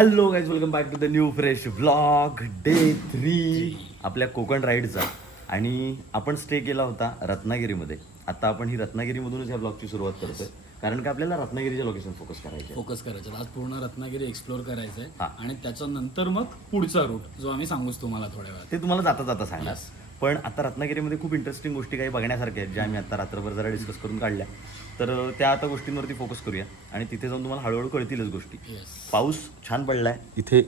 Hello guys, welcome back to the new fresh vlog day 3 आपल्या कोकण राईडचा. आणि आपण stay केला होता रत्नागिरीमध्ये. आता आपण ही रत्नागिरीमधूनच या ब्लॉगची सुरुवात करतोय, कारण का आपल्याला रत्नागिरीच्या लोकेशन फोकस करायचं. आज पूर्ण रत्नागिरी एक्सप्लोर करायचंय हा. आणि त्याच्यानंतर मग पुढचा रूट जो आम्ही सांगूच तुम्हाला थोड्या वेळात. ते तुम्हाला जाता जाता सांगणार. पण आता रत्नागिरीमध्ये खूप इंटरेस्टिंग गोष्टी काही बघण्यासारख्या आहेत, ज्या आम्ही आता रात्रभर जरा डिस्कस करून काढल्या. तर त्या आता गोष्टींवरती फोकस करूया आणि तिथे जाऊन तुम्हाला हळूहळू कळतीलच गोष्टी. पाऊस छान पडलाय इथे,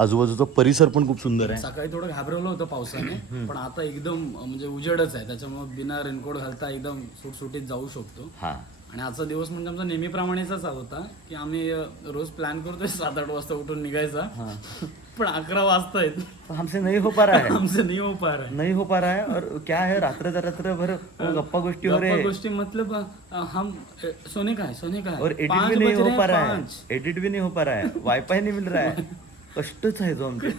आजूबाजूचा परिसर पण खूप सुंदर आहे. सकाळी थोडं घाबरवलं होतं पावसाने, पण आता एकदम म्हणजे उजेडच आहे, त्याच्यामुळे बिना रेनकोट घालता एकदम सुटसुटीत जाऊ शकतो. हा, आणि आजचा दिवस म्हणजे आमचा नेहमीप्रमाणेचाच होता की आम्ही रोज प्लॅन करतोय 7-8 वाजता उठून निघायचा, पण 11 वाजतायत. हमसे नहीं हो पा रहा है. हमसे नहीं हो पा रहा है. नहीं हो पा रहा है. और क्या है, रात्र भर गप्पा गोष्टी हो रहे हैं. गोष्टी मतलब हम सोने का है और एडिट भी नहीं हो पा रहा है. एडिट भी नहीं हो पा रहा है. वाईफाई नहीं मिल रहा है. कष्टच आहे तो आमचे.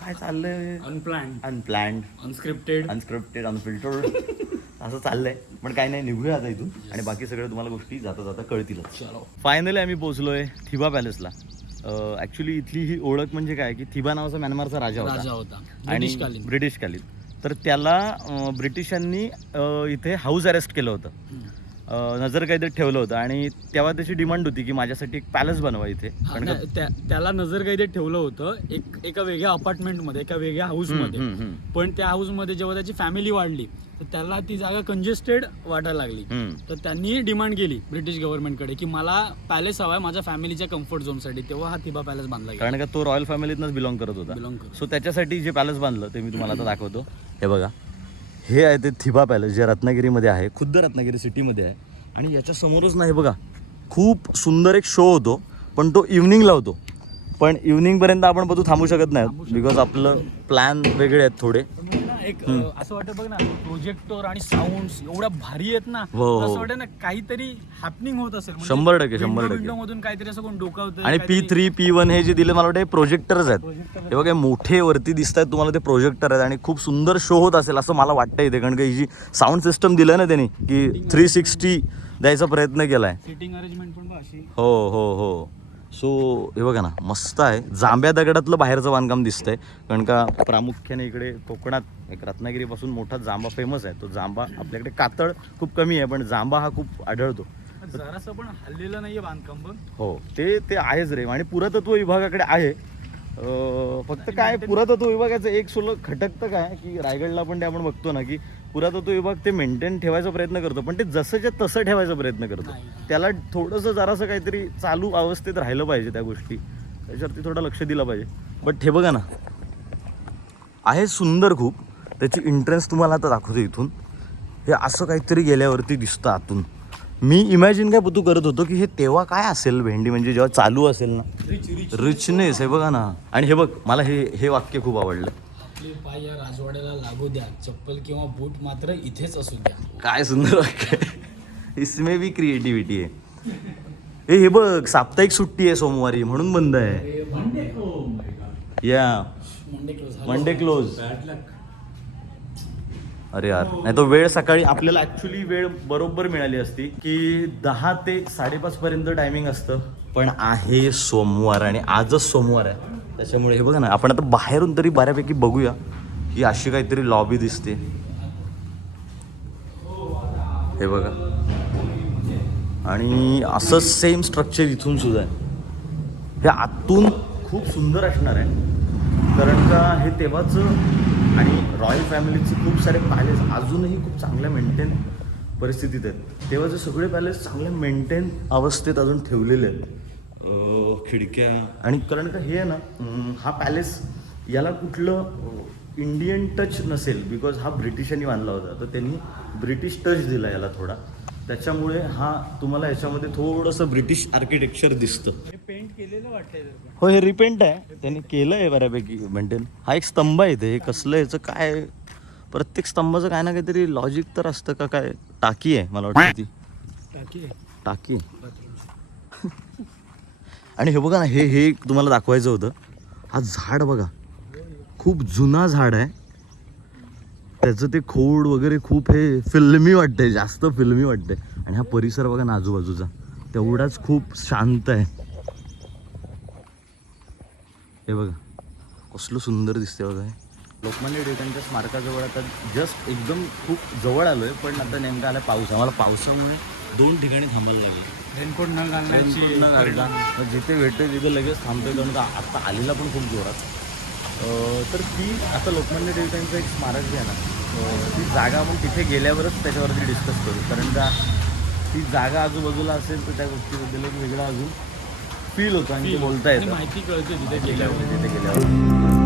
काय चाललंय, अनप्लॅन्ड, अनस्क्रिप्टेड, अनफिल्टर्ड असं चाललंय. पण काय नाही, निघूया आता इथून आणि बाकी सगळं तुम्हाला गोष्टी जाता जाता कळतीलच. फायनली आम्ही पोहोचलोय थिबा पॅलेसला. ऍक्च्युली इथली ही ओळख म्हणजे काय की थिबा नावाचा म्यानमारचा राजा होता आणि ब्रिटिशकालीन. तर त्याला ब्रिटिशांनी इथे हाऊस अरेस्ट केलं होतं, नजर कैदेत ठेवलं होतं. आणि तेव्हा त्याची डिमांड होती की माझ्यासाठी एक पॅलेस बनवा इथे. त्याला नजर कैदेत ठेवलं होतं एका वेगळ्या अपार्टमेंटमध्ये, एका वेगळ्या हाऊसमध्ये. पण त्या हाऊसमध्ये जेव्हा त्याची फॅमिली वाढली तर त्याला ती जागा कंजेस्टेड वाटायला लागली. तर त्यांनी डिमांड केली ब्रिटिश गव्हर्नमेंटकडे की मला पॅलेस हवाय माझ्या फॅमिलीच्या कम्फर्ट झोनसाठी. तेव्हा हा थिबा पॅलेस बांधला गेला, कारण का तो रॉयल फॅमिलीतनंच बिलॉंग करत होता. सो त्याच्यासाठी जे पॅलेस बांधलं ते मी तुम्हाला आता दाखवतो. हे बघा, हे आहे ते थिबा पॅलेस, जे रत्नागिरीमध्ये आहे, खुद्द रत्नागिरी सिटीमध्ये आहे. आणि याच्या समोरच नाही बघा, खूप सुंदर एक शो होतो, पण तो इव्हनिंगला होतो. पण इव्हनिंगपर्यंत आपण बघू थांबू शकत नाही, बिकॉज आपलं प्लॅन वेगळे आहेत थोडे. एक असं वाटतं बघ ना, प्रोजेक्टर आणि साऊंड एवढ्या भारी आहेत ना, असं वाटतं ना काहीतरी हॅपनिंग होत असेल. 100% मधून काहीतरी असं कोण डोकावतं. आणि P3 P1 हे जे दिले मला वाटतं प्रोजेक्टरच आहेत. हे बघा, मोठे वरती दिसत आहेत तुम्हाला, ते प्रोजेक्टर आहेत आणि खूप सुंदर शो होत असेल असं मला वाटतं इथे. कारण का ही जी साऊंड सिस्टम दिलं ना त्यांनी की 360 द्यायचा प्रयत्न केलाय. सिटिंग अरेंजमेंट पण अशी. हो. सो हे बघा ना, मस्त आहे. जांभ्या दगडातलं बाहेरचं बांधकाम दिसतंय, कारण का प्रामुख्याने इकडे कोकणात एक रत्नागिरीपासून मोठा जांबा फेमस आहे. तो जांबा आपल्याकडे कातळ खूप कमी आहे, पण जांबा हा खूप आढळतो. जरासं पण हल्लेलं नाहीये बांधकाम पण. हो, ते आहेच रे. आणि पुरातत्व विभागाकडे आहे. फक्त काय, पुरातत्व विभागाचं एक सोलं खटकतं काय की रायगडला पण ते आपण बघतो ना की पुरातत्व विभाग ते मेंटेन ठेवायचा प्रयत्न करतो, पण ते जसंच्या तसं ठेवायचा प्रयत्न करतो. त्याला थोडंसं जरासं काहीतरी चालू अवस्थेत राहिलं पाहिजे, त्या गोष्टी त्याच्यावरती थोडं लक्ष दिलं पाहिजे. बट हे बघा ना, आहे सुंदर खूप. त्याची एंट्रन्स तुम्हाला आता दाखवतो इथून. हे असं काहीतरी गेल्यावरती दिसतं आतून. मी इमॅजिन काय तू करत होतो की हे तेव्हा काय असेल भेंडी, म्हणजे जेव्हा चालू असेल ना, रिचनेस. हे बघा ना. आणि हे बघ, मला हे वाक्य खूप आवडलं. आपले पाय या राजवाड्याला लागू द्या, चप्पल किंवा बूट मात्र इथेच असू द्या. काय सुंदर वाक्य. इसमें भी क्रिएटिव्हिटी आहे. हे बघ, साप्ताहिक सुट्टी आहे सोमवारी म्हणून बंद आहे. या मंडे क्लोज. अरे यार, नाही तो वेळ सकाळी आपल्याला ॲक्च्युली वेळ बरोबर मिळाली असती की 10 ते 5:30 पर्यंत टायमिंग असतं, पण आहे सोमवार आणि आजच सोमवार आहे. त्याच्यामुळे हे बघा ना, आपण आता बाहेरून तरी बऱ्यापैकी बघूया. ही अशी काहीतरी लॉबी दिसते. हे बघा, आणि असंच सेम स्ट्रक्चर इथून सुद्धा आहे. हे आतून खूप सुंदर असणार आहे, कारण का हे तेव्हाचं आणि रॉयल फॅमिलीचे खूप सारे पॅलेस अजूनही खूप चांगल्या मेंटेन परिस्थितीत आहेत. तेव्हाचे सगळे पॅलेस चांगल्या मेंटेन अवस्थेत अजून ठेवलेले आहेत. खिडक्या आणि कारण का हे आहे ना, हा पॅलेस याला कुठलं इंडियन टच नसेल, बिकॉज हा ब्रिटिशांनी बांधला होता. तर त्यांनी ब्रिटिश टच दिला याला थोडा, त्याच्यामुळे हा तुम्हाला याच्यामध्ये थोडंसं ब्रिटिश आर्किटेक्चर दिसतं. पेंट केलेलं वाटतंय. हो, हे रिपेंट आहे, त्यांनी केलं आहे बऱ्यापैकी मेंटेन. हा एक स्तंभ आहे इथे. हे कसलं, याचं काय, प्रत्येक स्तंभाचं काय ना काहीतरी लॉजिक तर असतं का काय. टाकी आहे मला वाटतं ती. टाकी. आणि हे बघा ना, हे तुम्हाला दाखवायचं होतं. हा झाड बघा, खूप जुना झाड आहे. त्याचं ते खोड वगैरे खूप हे फिल्मी वाटतंय, जास्त फिल्मी वाटतंय. आणि हा परिसर बघा ना आजूबाजूचा, तेवढाच खूप शांत आहे. हे बघा कसलं सुंदर दिसते बघा हे. लोकमान्य टिळकांच्या स्मारकाजवळ आता जस्ट एकदम खूप जवळ आलो आहे, पण आता नेमका आला पाऊस. आम्हाला पावसामुळे 2 ठिकाणी थांबायला लागलं. रेनकोट न घालण्याची रेनकोट न घालता. मग जिथे भेटतोय तिथे लगेच थांबतोय, कारण का आत्ता आलेला पण खूप जोरात. तर ती आता लोकमान्य टिळकांचं एक स्मारक जे आहे ना, ती जागा आपण तिथे गेल्यावरच त्याच्यावरती डिस्कस करू, कारण का ती जागा आजूबाजूला असेल तर त्या गोष्टीबद्दल एक वेगळा अजून फील होतो आणि ते बोलता येतं. माहिती कळते तिथे गेल्यावर. तिथे गेल्यावर.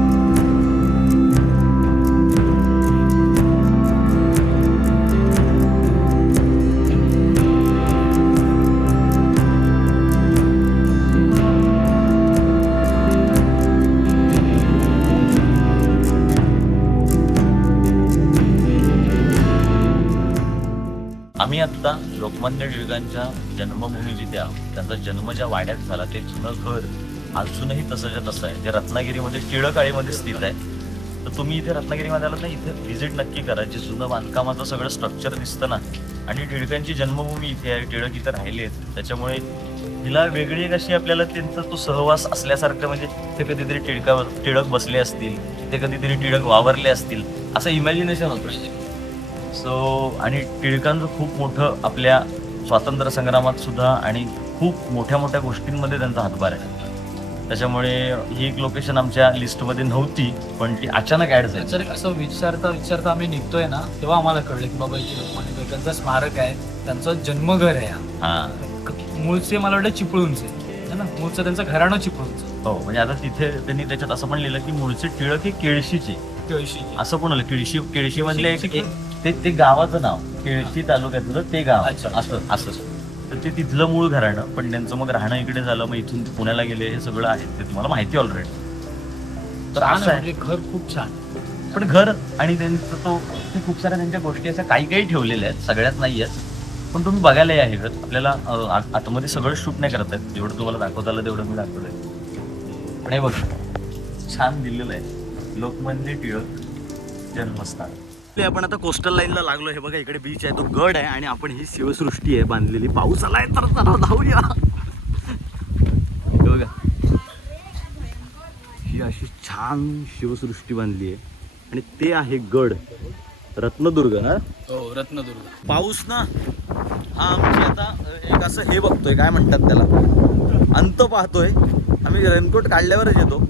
आम्ही आत्ता लोकमान्य टिळकांच्या जन्मभूमी जिथे आहोत, त्यांचा जन्म ज्या वाड्यात झाला ते जुनं घर अजूनही तसंच्या तसं आहे, जे रत्नागिरीमध्ये टिळकाळीमध्ये स्थित आहे. तर तुम्ही इथे रत्नागिरीमध्ये आलात ना, इथे व्हिजिट नक्की करा. जे जुनं बांधकामाचं सगळं स्ट्रक्चर दिसतं ना, आणि टिळकांची जन्मभूमी इथे आहे, टिळक इथे राहिले आहेत, त्याच्यामुळे हिला वेगळी एक अशी आपल्याला त्यांचा तो सहवास असल्यासारखं, म्हणजे ते कधीतरी टिळक बसले असतील, ते कधीतरी टिळक वावरले असतील, असं इमॅजिनेशन होतं. सो आणि टिळकांचं खूप मोठं आपल्या स्वातंत्र्य संग्रामात सुद्धा आणि खूप मोठ्या मोठ्या गोष्टींमध्ये त्यांचा हातभार आहे. त्याच्यामुळे ही एक लोकेशन आमच्या लिस्टमध्ये नव्हती, पण ती अचानक ऍड झाली. सर असं विचारता आम्ही निघतोय ना, तेव्हा आम्हाला कळलं की बाबा इथे लोकमान्य टिळकांचं स्मारक आहे, त्यांचं जन्मघर आहे. हा, मूळचे मला वाटतं चिपळूणचे है ना, मूळचं त्यांचं घराणं चिपळूणचं. हो, म्हणजे आता तिथे त्यांनी त्याच्यात असं पण लिहिलं की मूळचे टिळक हे केळशीचे, असं पण आलं. केळशी मधले ते गावाचं नाव, केळशी तालुक्यातलं ते गाव, असं तर ते तिथलं मूळ घराणं, पण त्यांचं मग राहणं इकडे झालं, मग इथून पुण्याला गेले, हे सगळं आहे ते तुम्हाला माहिती ऑलरेडी. तर असं आहे, घर खूप छान. पण घर आणि त्यांचं तो ते खूप साऱ्या त्यांच्या गोष्टी अशा काही काही ठेवलेल्या आहेत, सगळ्यात नाही आहेत, पण तुम्ही बघायला या हे घर. आपल्याला आतमध्ये सगळं शूट नाही करत आहेत, जेवढं तुम्हाला दाखवता आलं तेवढं मी दाखवलंय. पण हे बघ छान दिलेलं आहे, लोकमान्य टिळक जन्मस्थान. आपण आता कोस्टल लाईनला लागलो. हे बघा इकडे बीच आहे, तो गड आहे, आणि आपण ही शिवसृष्टी आहे बांधलेली. पाऊस आलाय तर जरा धावूया. हे बघा ही अशी छान शिवसृष्टी बांधली आहे, आणि ते आहे गड रत्नदुर्ग ना. हो, रत्नदुर्ग. पाऊस ना हा आमची आता एक असं हे बघतोय, काय म्हणतात त्याला, अंत पाहतोय. आम्ही रेनकोट काढल्यावरच येतो.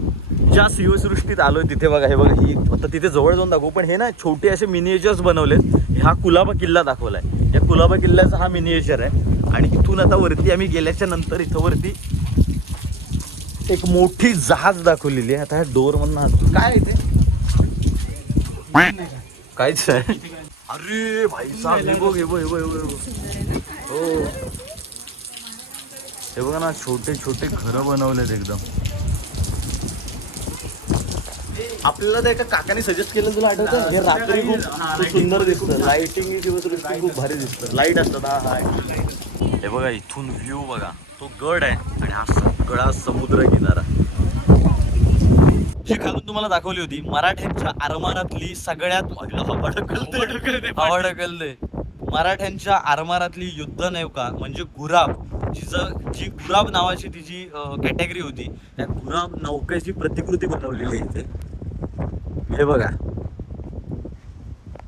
ज्या शिवसृष्टीत आलोय तिथे बघा, हे बघा ही आता तिथे जवळ जाऊन दाखवू, पण हे ना छोटे असे मिनिएचर्स बनवलेत. हा कुलाबा किल्ला दाखवलाय, या कुलाबा किल्ल्याचा हा मिनिएचर आहे. आणि इथून आता वरती आम्ही गेल्याच्या नंतर इथं वरती एक मोठी जहाज दाखवलेली आहे. आता ह्या डोर मधून काय आहे ते, काहीच आहे. अरे भाई साहब, हे बघ हे बघ हे बघ हे बघ. हो, हे बघा ना, छोटे छोटे घरं बनवलेत एकदम. आपल्याला त्या एका काकाने सजेस्ट केलं, तुला आठवतं, हे रात्री खूप सुंदर दिसतं, लाइटिंग शिवसृष्टी खूप भारी दिसतं, लाईट असतात. हा हे बघा इथून व्ह्यू बघा, तो गड आहे आणि हा सगळा समुद्र किनारा. ही खालून तुम्हाला दाखवली होती मराठ्यांच्या आरमारातली सगळ्यात आवडकलते मराठ्यांच्या आरमारातली युद्ध नौका म्हणजे गुराब, जी गुराब नावाची तिची कॅटेगरी होती, त्या गुराब नौकेची प्रतिकृती बनवलेली इथे. हे बघा,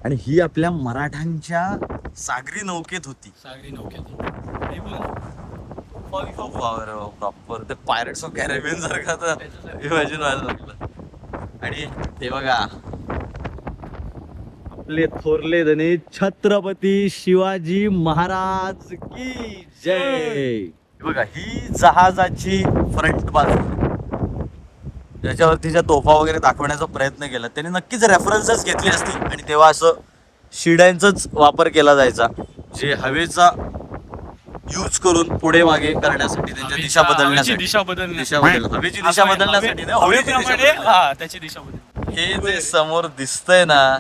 आणि ही आपल्या मराठ्यांच्या सागरी नौकेत होती. प्रॉपर ते पायरेट्स ऑफ कॅरेबियन सारखं आता इमॅजिन व्हायला लागलं. आणि ते बघा आपले थोरले धनी छत्रपती शिवाजी महाराज की जय. बघा ही जहाजाची फ्रंट बाजू, त्याच्यावरती ज्या तोफा वगैरे दाखवण्याचा प्रयत्न केला त्यांनी नक्कीच रेफरन्सेस घेतले असतील, आणि तेव्हा असं शिड्यांचाच वापर केला जायचा, जे हवेचा यूज करून पुढे मागे करण्यासाठी, त्यांच्या दिशा बदलण्यासाठी, हवेची दिशा बदलण्यासाठी, त्याची दिशा बदल. हे जे समोर दिसतंय ना,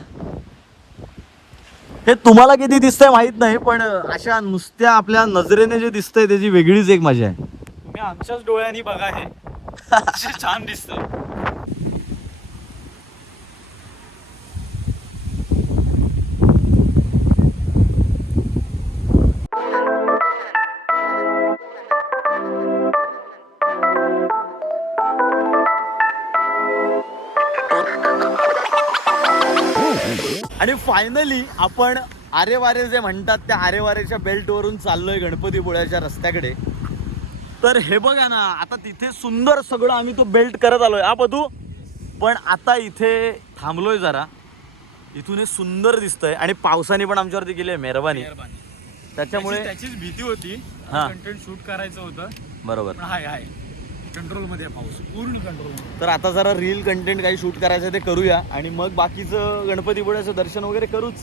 हे तुम्हाला किती दिसतंय माहित नाही, पण अशा नुसत्या आपल्या नजरेने जे दिसतंय त्याची वेगळीच एक मजा आहे. तुम्ही आमच्याच डोळ्यांनी बघा, हे छान दिसतंय. आणि फायनली आपण आरेवारे जे म्हणतात त्या आरेवारेच्या बेल्टवरून चाललोय गणपतीपुळ्याच्या रस्त्याकडे. तर हे बघा ना, आता तिथे सुंदर सगळं आम्ही तो बेल्ट करत आलोय हा बधू. पण आता इथे थांबलोय जरा, इथून हे सुंदर दिसतंय आणि पावसाने पण आमच्यावरती गेली आहे मेहरबानी. त्याच्यामुळे त्याचीच भीती होती, हा. कंटेंट शूट करायचं होतं. बरोबर. पण हाय कंट्रोल मध्ये पाऊस, पूर्ण कंट्रोल मध्ये. तर आता जरा रील कंटेंट काही शूट करायचं ते करूया आणि मग बाकीचं गणपतीपुळ्याचं दर्शन वगैरे करूच.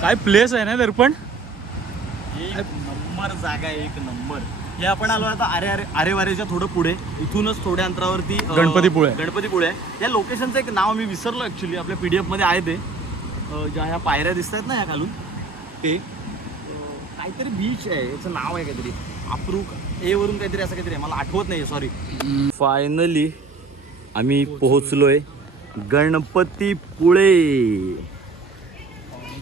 काय प्लेस आहे ना दर्पण. एक नंबर जागा आहे, एक नंबर. हे आपण आलो आता आरेवारेच्या थोडं पुढे, इथूनच थोड्या अंतरावरती गणपतीपुळे आहे. या लोकेशनचं एक नाव मी विसरलो ॲक्च्युली, आपल्या PDF मध्ये आहे ते. ज्या ह्या पायऱ्या दिसत आहेत ना ह्या खालून, ते काहीतरी बीच आहे, याचं नाव आहे काहीतरी अप्रूक ए वरून काहीतरी असं काहीतरी आहे, मला आठवत नाही, सॉरी. फायनली आम्ही पोहोचलोय गणपतीपुळे.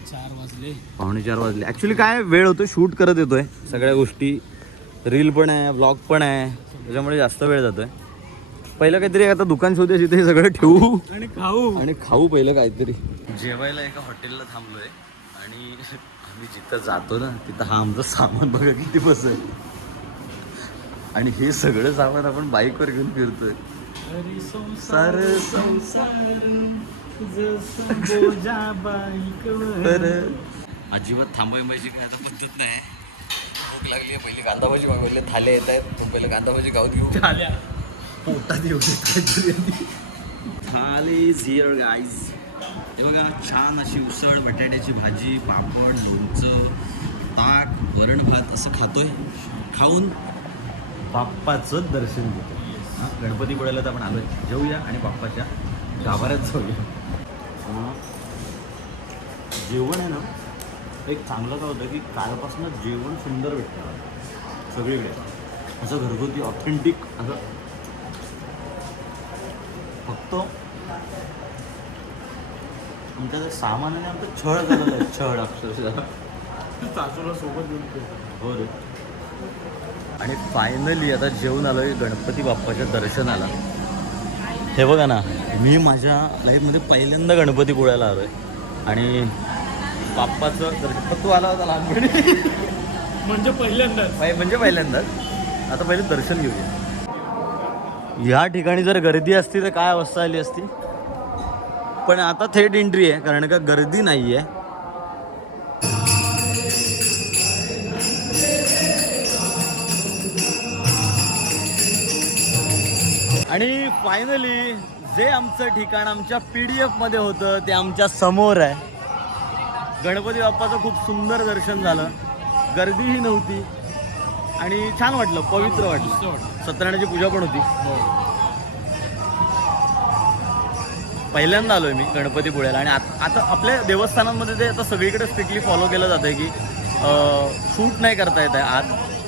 4:45 वाजले. ॲक्च्युली काय वेळ होतो, शूट करत येतोय सगळ्या गोष्टी, रील पण आहे, ब्लॉग पण आहे, त्याच्यामुळे जास्त वेळ जातोय. पहिलं काहीतरी आता दुकान शोधूया जिथे सगळं ठेवू आणि खाऊ पहिलं काहीतरी. जेवायला एका हॉटेलला थांबलोय आणि आम्ही जिथं जातो ना तिथं हा आमचं सामान बघा किती बसेल, आणि हे सगळं सामान आपण बाईकवर घेऊन फिरतोय. तर अजिबात थांबायची काय आता पद्धत नाही. भूक लागली आहे, पहिली कांदा भाजी मागवली, थाल्या येत आहेत, पण पहिलं कांदा भाजी गावात घेऊ. पोटात येऊ काहीतरी. थाली इज हिअर गाईज. हे बघा, छान अशी उसळ, बटाट्याची भाजी, पापड, लोणचं, ताक, वरण भात असं खातोय. खाऊन बाप्पाचं दर्शन घेतो. गणपतीपुळ्याला तर आपण आलोय, जेऊया आणि बाप्पाच्या गाभाऱ्यात जाऊया. जेवण आहे ना एक चांगलं काय होतं की कालपासून जेवण सुंदर भेटतं सगळीकडे, असं घरगुती ऑथेंटिक असं. फक्त आमच्या त्या सामानाने आमचं छळ झालेलं आहे, छळ अक्षरशः. सासूला सोबत घेऊन. हो रे. आणि फायनली आता जेवून आलोय गणपती बाप्पाच्या दर्शनाला. हे बघा ना, मी माझ्या लाईफमध्ये पहिल्यांदा गणपतीपुळ्याला आलोय आणि बाप्पाचं दर्शन. तू आला होता लहानपणी म्हणजे पहिल्यांदाच. आता पहिलं दर्शन घेऊया. या ठिकाणी जर गर्दी असती तर काय अवस्था आली असती, पण आता थेट एंट्री आहे कारण का गर्दी नाही आहे. आणि फायनली जे आमचं ठिकाण आमच्या PDF मध्ये होतं ते आमच्या समोर आहे. गणपती बाप्पाचं खूप सुंदर दर्शन झालं, गर्दीही नव्हती आणि छान वाटलं, पवित्र वाटलं. सत्यनारायणाची पूजा पण होती. पहिल्यांदा आलोय मी गणपतीपुळ्याला. आणि आता आपल्या देवस्थानांमध्ये ते आता सगळीकडे स्ट्रिक्टली फॉलो केलं जातं आहे की शूट नाही करता येत आहे आत,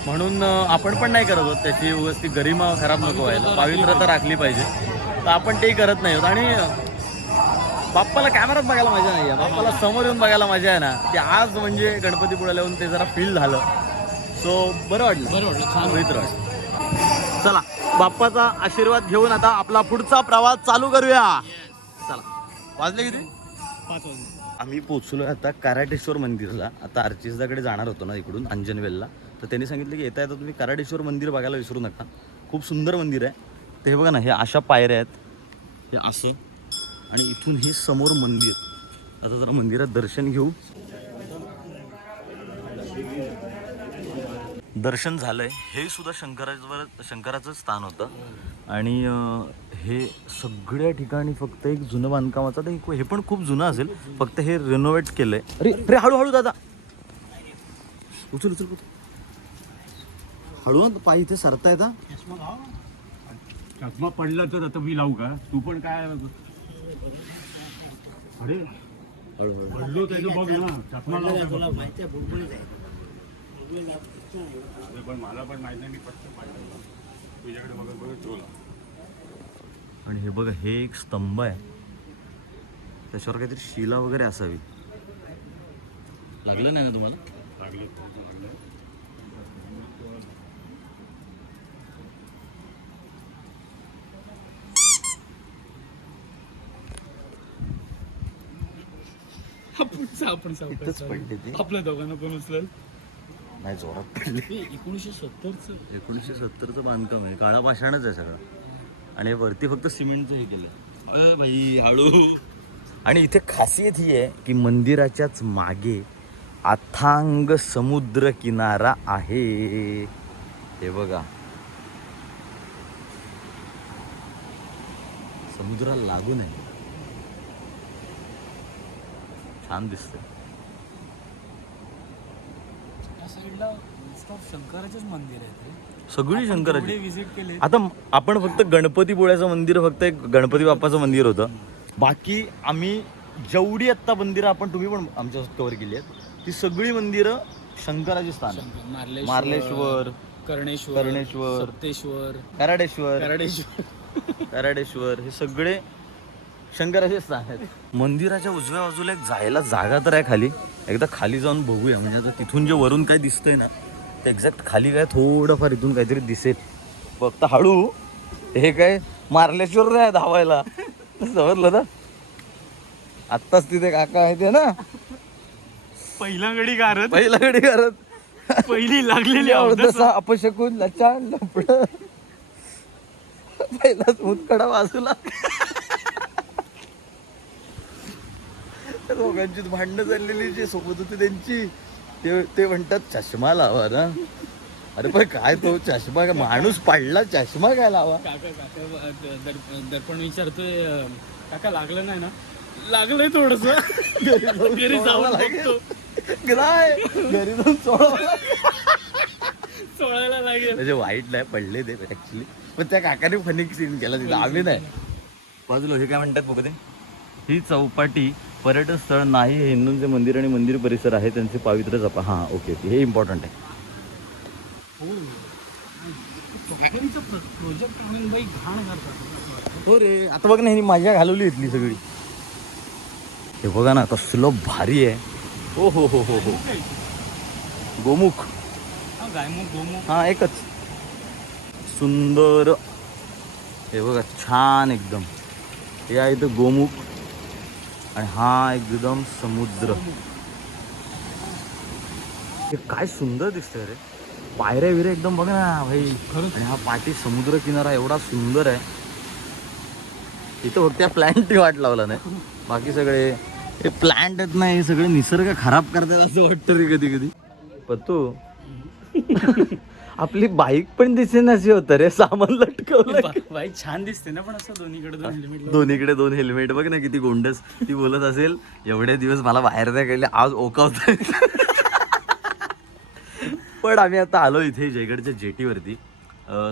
म्हणून आपण पण नाही करत आहोत. त्याची व्यवस्थित गरिमा खराब नको व्हायला, पावित्रता राखली पाहिजे, तर आपण तेही करत नाही आहोत. आणि बाप्पाला कॅमेरात बघायला मजा नाही आहे, बाप्पाला समोर येऊन बघायला मजा आहे ना, ते आज म्हणजे गणपतीपुळ्याला येऊन ते जरा फील झालं. सो बरं वाटलं, छान पवित्र वाटलं. चला बाप्पाचा आशीर्वाद घेऊन आता आपला पुढचा प्रवास चालू करूया. चला, वाजले किती? 5 वाजले. आम्ही पोचलो आता कराटेश्वर मंदिरला. आता अर्चिसदाकडे जाणार होतो ना इकडून अंजनवेलला, तर त्यांनी सांगितलं की येता येता तुम्ही कराटेश्वर मंदिर बघायला विसरू नका, खूप सुंदर मंदिर आहे. तर हे बघा ना, हे अशा पायऱ्या आहेत, हे असं, आणि इथून हे समोर मंदिर. आता जरा मंदिरात दर्शन घेऊ. दर्शन झालंय. हे सुद्धा शंकराचं स्थान होतं. आणि हे सगळ्या ठिकाणी फक्त एक जुनं बांधकामाचं, तर हे पण खूप जुनं असेल, फक्त हे रिनोव्हेट केलंय. अरे अरे हळूहळू दादा, उचल उचल, हळू पाय इथे सरता येता. चष्मा पडला तर आता मी लावू का? तू पण काय अरे हळूहळू पडलो त्याचं बघ ना, चष्मा लावू का? अरे पण मला पण माहित नाही, मी पटकन पाडलं तुझ्याकडे बघत बघत ठेवला. आणि हे बघा, हे एक स्तंभ आहे, त्याच्यावर काहीतरी शिला वगैरे असावी. लागलं नाही ना तुम्हाला? लागले आपण इथंच पडली ती. आपल्या दोघांना पण उचल. नाही, जोरात पडली. 1970च 1970चं बांधकाम आहे, काळा पाषाणच आहे सगळं. आणि हे वरती फक्त सिमेंटचं हे केलं. अरे भाई हळू. आणि इथे खासियत ही आहे की मंदिराच्याच मागे अथांग समुद्र किनारा आहे. हे बघा, समुद्राला लागून आहे. छान दिसतंय. या साईडला शंकराचंच मंदिर आहे ते. सगळी शंकराची. विजिट केले. आता आपण फक्त गणपतीपुळ्याचं मंदिर, फक्त एक गणपती बाप्पाचं मंदिर होतं. बाकी आम्ही जेवढी आत्ता मंदिरं आपण, तुम्ही पण आमच्या कव्हर केली आहेत, ती सगळी मंदिरं शंकराची स्थान आहे. मार्लेश्वर, कर्णेश्वर, सप्तेश्वर, कराडेश्वर हे सगळे शंकराचे स्थान आहेत. मंदिराच्या उजव्या बाजूला एक जायला जागा तर आहे खाली. एकदा खाली जाऊन बघूया. म्हणजे आता तिथून जे वरून काय दिसतंय ना, ते एक्झॅक्ट खाली काय थोडंफार इथून काहीतरी दिसेल. फक्त हळू. हे काय मार्लेश्वर नाही धावायला, समजलं ना. आत्ताच तिथे काका आहे ते ना, पहिला गडी गारत, पहिला गडी करत, पहिली लागलेली अर्धसा अपशकून लचा लपड, पहिलाच मुतकडा बाजूला. दोघांची भांडणं चाललेली जी सोबत होती त्यांची, ते म्हणतात चष्मा लावा ना. अरे पण काय तो चष्मा, काय माणूस पडला, चष्मा काय लावा. काका दर्पण विचारतोय, काका लागलं नाही ना? लागलंय थोडस. घरी जाऊन बघतो. घरी जाऊन सोळायला लागेल. म्हणजे वाईट नाही पडले ते ऍक्च्युली, पण त्या काकाने फनी सीन केला तिथं, आम्ही नाही. बाजूला हे काय म्हणतात बघ ते, ही चौपाटी पर्यटन स्थळ नाही, हे हिंदूंचे मंदिर आणि मंदिर परिसर आहे, त्यांचे पावित्र्य जपा. हां, ओके, हे इम्पॉर्टंट आहे. प्रोजेक्ट आणून बाई घाण करतात. हो रे, आता बघ ना, ह्यांनी मजा घालवली इथली सगळी. हे बघा ना, कसलं भारी आहे. हो हो हो हो हो, गोमुख. गायमुख गोमुख, हा एकच. सुंदर. हे बघा, छान एकदम. हे आहे इथं गोमुख, आणि हा एकदम समुद्र. हे काय सुंदर दिसतंय रे. पायऱ्या विरे एकदम बघ ना भाई. खरंच. आणि हा पाठी समुद्र किनारा एवढा सुंदर आहे. इथं फक्त त्या प्लॅन्टनी वाट लावला नाही, बाकी सगळे हे प्लॅन्ट आहेत ना, हे सगळे निसर्ग खराब करतात असं वाटतं रे कधी कधी. पत्तू आपली बाईक पण दिसेनाशी होतं रे, सामान लटकवलं. बाई छान दिसते ना, पण असं दोन्हीकडे दोन हेल्मेट. दोन्हीकडे दोन हेल्मेट. बघ ना किती गोंडस ती बोलत असेल. एवढे दिवस मला बाहेर नाही गेले, आज ओकावत. पण आम्ही आता आलो इथे जयगडच्या जेटीवरती.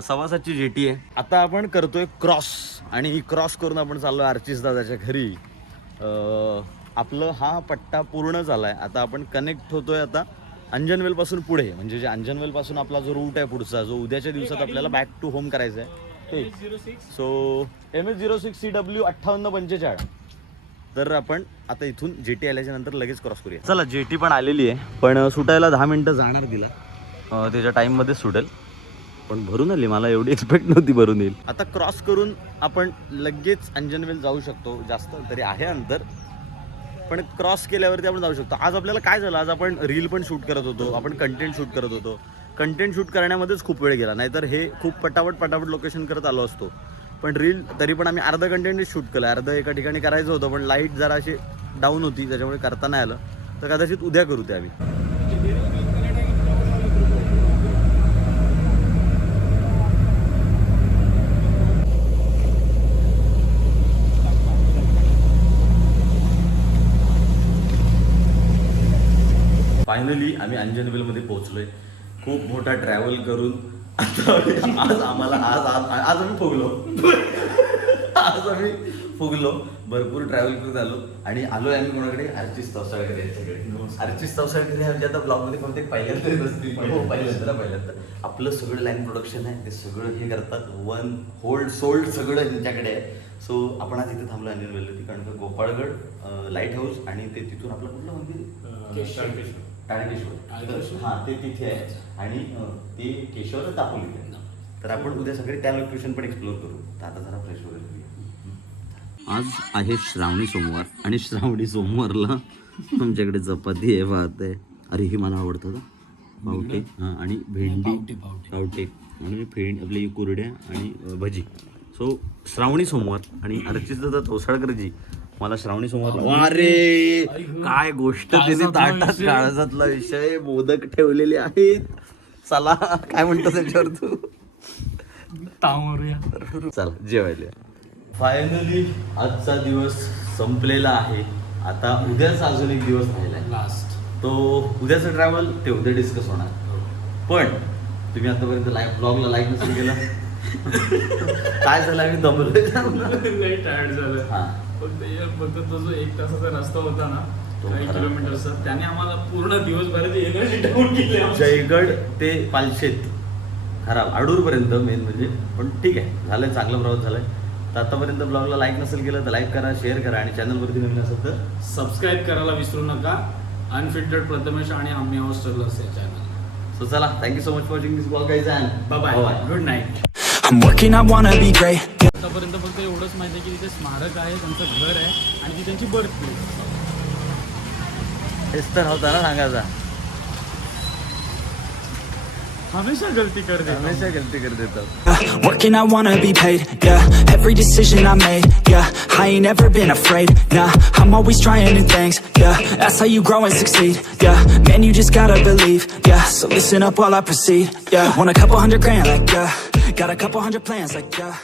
7:15ची जेटी आहे. आता आपण करतोय क्रॉस, आणि क्रॉस करून आपण चाललोय आर्चिस दादाच्या घरी. आपलं हा पट्टा पूर्ण झालाय. आता आपण कनेक्ट होतोय आता अंजनवेल पासून पुढे, म्हणजे जे अंजनवेल पासून आपला जो रूट आहे पुढचा, जो उद्याच्या दिवसात आपल्याला बॅक टू होम करायचा आहे. So MS06 CW 5845. तर आपण आता इथून जेटी आल्याच्या नंतर लगेच क्रॉस करूया. चला, जेटी पण आलेली आहे, पण सुटायला 10 मिनटं जाणार तिला. त्याच्या टाईममध्ये सुटेल, पण भरून आली. मला एवढी एक्सपेक्ट नव्हती भरून येईल. आता क्रॉस करून आपण लगेच अंजनवेल जाऊ शकतो. जास्त तरी आहे अंतर, पण क्रॉस केल्यावरती आपण जाऊ शकतो. आज आपल्याला काय झालं, आज आपण रील पण शूट करत होतो, आपण कंटेंट शूट करत होतो. कंटेंट शूट करण्यामध्येच खूप वेळ गेला, नाहीतर हे खूप पटापट लोकेशन करत आलो असतो. पण रील तरी पण आम्ही अर्धा कंटेंटच शूट केलं, अर्धं एका ठिकाणी करायचं होतं, पण लाईट जरा अशी डाऊन होती, त्याच्यामुळे करता नाही आलं. तर कदाचित उद्या करू ते आम्ही. फायनली आम्ही अंजनवेलमध्ये पोहोचलोय. खूप मोठा ट्रॅव्हल करून आज आम्हाला आज आम्ही फुगलो भरपूर ट्रॅव्हल करून आलो आणि आलोय आम्ही कोणाकडे आर्चिस तवसाळकर यांच्याकडे. आर्चिस तवसाळकर हे आता ब्लॉगमध्ये कोणते पहिल्यांदा नसतील पण हो पहिल्यांदा आपलं सगळं लाईन प्रोडक्शन आहे ते सगळं हे करतात. वन होल्ड सोल्ड सगळं त्यांच्याकडे आहे. सो आपण आज इथे थांबलो अनिल वेल्लोती कारण का गोपाळगड लाईट हाऊस आणि ते तिथून आपलं कुठलं मंदिर टाळकेश्वर हां ते तिथे आहे आणि ते केशवर दापोली. तर आपण उद्या सगळे त्या लोकेशन पण एक्सप्लोर करू. तर आता जरा फ्रेश वगैरे करूया. आज आहे श्रावणी सोमवार आणि श्रावणी सोमवारला तुमच्याकडे चपाती आहे भात आहे. अरे हे मला आवडतं का पावटे हां आणि भेंडी पावटे आणि आपली कुरड्या आणि भजी. सो श्रावणी सोमवार आणि अर्चित तोसाळकरजी मला श्रावणी सोमवार अरे काय गोष्ट त्याने ताटात काळजातला विषय मोदक ठेवलेले आहेत. चला काय म्हणतो त्याच्यावर तू चला जेवायला. फायनली आजचा दिवस संपलेला आहे. आता उद्याचा अजून एक दिवस राहिलाय लास्ट. तो उद्याचा ट्रॅव्हल ते उद्या डिस्कस होणार. पण तुम्ही आतापर्यंत ब्लॉगला लाईक नसेल केलं काय झालं आम्ही दमलोय टायर्ड झालं. हा फक्त तो जो 1 तासाचा रस्ता होता ना तो काही खराब. किलोमीटरचा त्याने आम्हाला पूर्ण दिवसभराची एनर्जी डाऊन केली. जयगड ते पालशेत खराब अडूरपर्यंत मेन म्हणजे. पण ठीक आहे झालंय चांगला प्रवास झालाय. तर आतापर्यंत ब्लॉगला लाईक नसेल केलं तर लाईक करा शेअर करा आणि चॅनलवरती नवीन असेल तर सबस्क्राईब करायला विसरू नका. अनफिल्टर्ड प्रथमेश आणि आम्ही हॉस्टेलर्स या चॅनल. सो चला thank you so much for watching this blog guys and bye bye good night. I'm working, I wanna be great. आतापर्यंत फक्त एवढंच माहिती आहे की तिथे स्मारक आहे त्यांचं घर आहे आणि ती त्यांची बर्थ प्लेस. हेच तर होता ना सांगायचा. हमेशा गलती करते हमेशा गलती कर देतात. Working, I wanna be paid. Yeah, every decision I made. Yeah, I ain't never been afraid. Nah, I'm always trying new things. Yeah, that's how you grow and succeed. Yeah, man, you just gotta believe. Yeah, so listen up while I proceed. Yeah, want a couple $100 grand, like yeah. Got a couple hundred plans, like yeah.